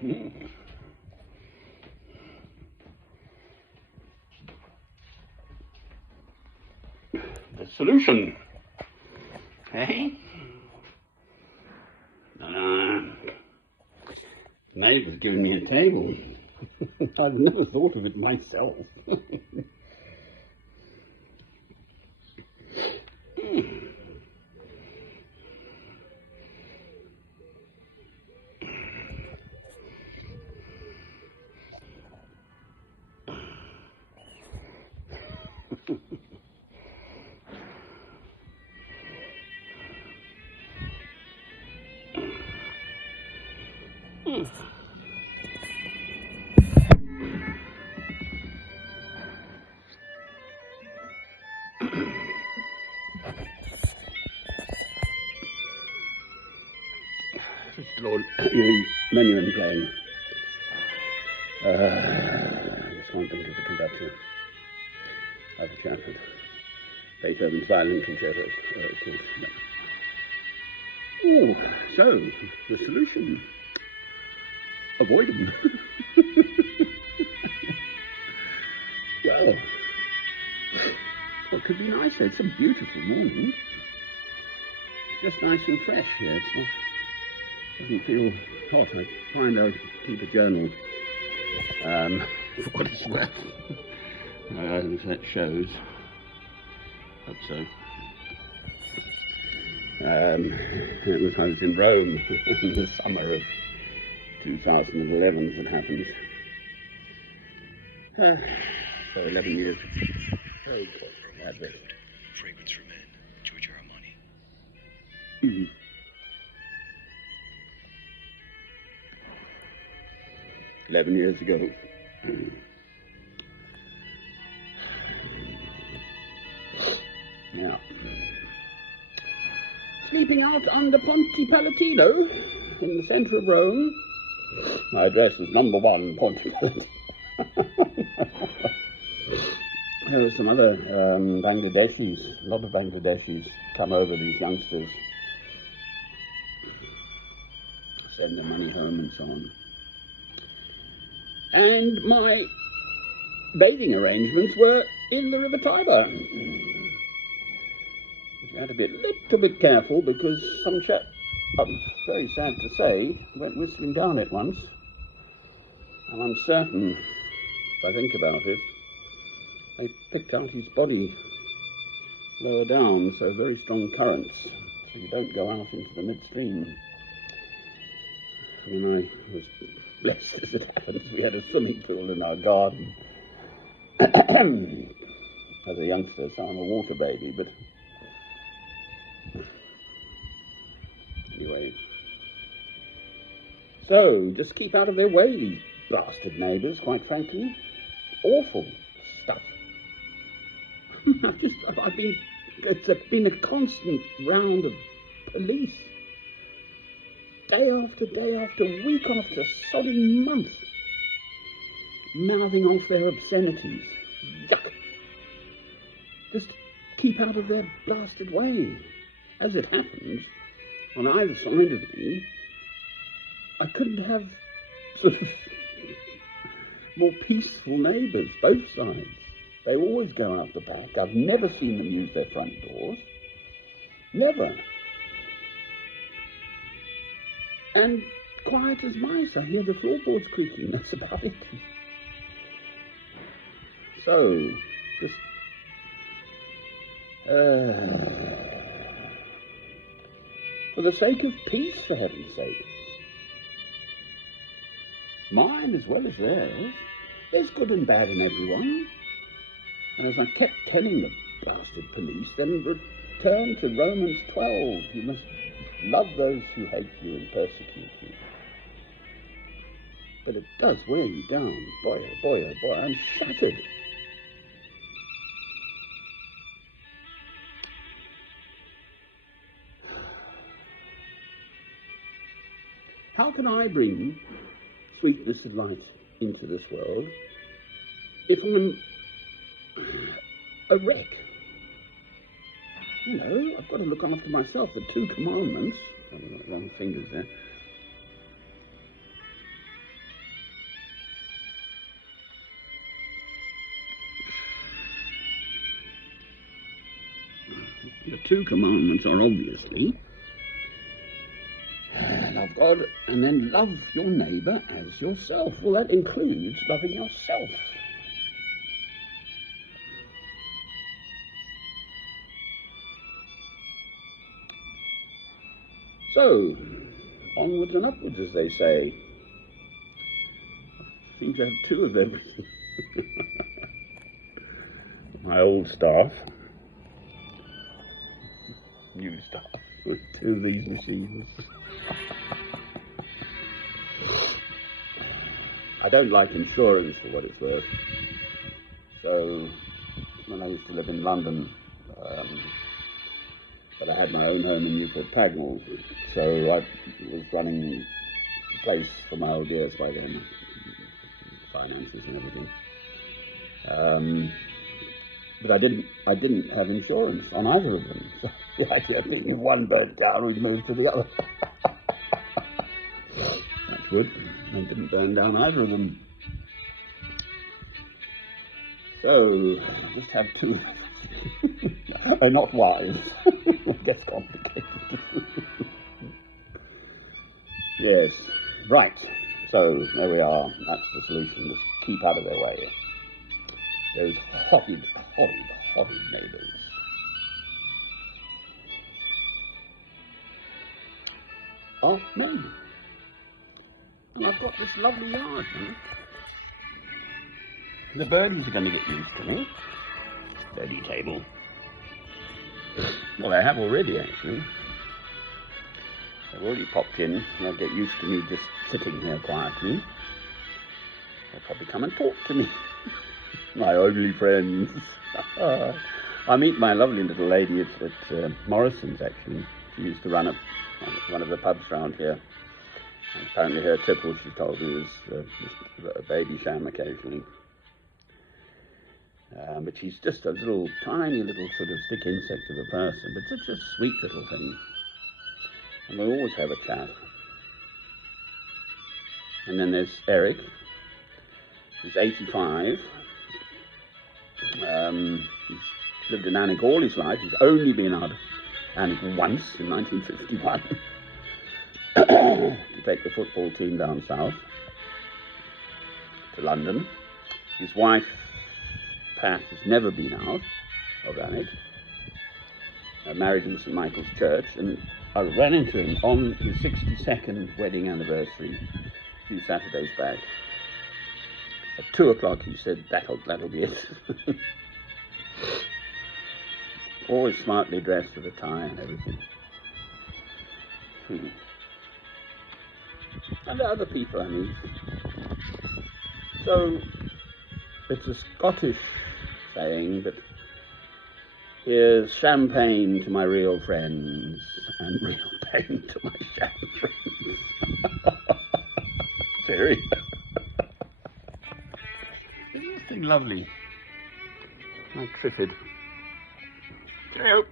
The solution. Hey? Neighbour's given me a table. I've never thought of it myself. Lord, menu and playing. Just one thing as a conductor. Arthur Chatford. Beethoven's violin concerto. Of course. Yeah. Oh, so the solution. Avoid them. Well, it could be nicer. It's a beautiful morning. It's just nice and fresh here. It's not. Doesn't feel hot. I find I'll keep a journal for what it's worth. That shows. Hope so. It was I was in Rome in the summer of 2011 that happened. So 11 years. Oh, God. Fragrance for Men, Giorgio Armani. Mm-hmm. 11 years ago. Now, sleeping out under Ponte Palatino in the centre of Rome. My address was number 1 Ponte Palatino. There were some other Bangladeshis, a lot of Bangladeshis come over, these youngsters, send their money home and so on. And my bathing arrangements were in the River Tiber. I had to be a little bit careful because some chap, I'm very sad to say, went whistling down it once. And I'm certain, if I think about it, they picked out his body lower down, so very strong currents, so you don't go out into the midstream. When I was blessed, as it happens, we had a swimming pool in our garden. As a youngster, so I'm a water baby, but anyway. So, just keep out of their way, these bastard neighbours, quite frankly. Awful stuff. It's been a constant round of police. Day after day after week after sodding month, mouthing off their obscenities. Yuck! Just keep out of their blasted way. As it happens, on either side of me, I couldn't have sort of more peaceful neighbours, both sides. They always go out the back. I've never seen them use their front doors. Never. And quiet as mice. I hear the floorboards creaking. That's about it. So, just for the sake of peace, for heaven's sake. Mine as well as theirs. There's good and bad in everyone. And as I kept telling the blasted police, then return to Romans 12. You must love those who hate you and persecute you. But it does wear you down. Boy, oh boy, oh boy, I'm shattered. How can I bring sweetness of light into this world if I'm a wreck? You know, I've got to look after myself. The 2 commandments, I've got wrong fingers there. two commandments are obviously love God and then love your neighbour as yourself. Well, that includes loving yourself. So, onwards and upwards, as they say. I seem to have two of them. My old staff. New staff. Two of these machines. I don't like insurance for what it's worth. So, when I used to live in London, but I had my own home in Newport Pagnell, so I was running the place for my old years by then, finances and everything. But I didn't have insurance on either of them. So the idea of being one burnt down, we moved to the other. That's good. I didn't burn down either of them. So I just have two. Not wives. It gets complicated. Yes. Right. So there we are. That's the solution. Just keep out of their way. Those horrid neighbours. Oh, me. And I've got this lovely yard, you know. The birdies are going to get used to me. Birdie table. Well, they have already, actually. They've already popped in. They'll get used to me just sitting here quietly. They'll probably come and talk to me. My only friends. I meet my lovely little lady at Morrison's, actually. She used to run one of the pubs around here. And apparently her tipple, she told me, was just a baby sham occasionally. But she's just a little, tiny little sort of stick insect of a person, but such a sweet little thing. And we always have a chat. And then there's Eric, who's 85. He's lived in Alnwick all his life. He's only been out of Alnwick once in 1951 to take the football team down south to London. His wife, Pat, has never been out of Alnwick. Married in St Michael's Church, and I ran into him on his 62nd wedding anniversary a few Saturdays back. At 2 o'clock he said, that'll be it. Always smartly dressed with a tie and everything. And the other people I meet. So, it's a Scottish saying, but here's champagne to my real friends and real pain to my sham friends. Terry. Isn't this thing lovely? Like Triffid. Cheerio.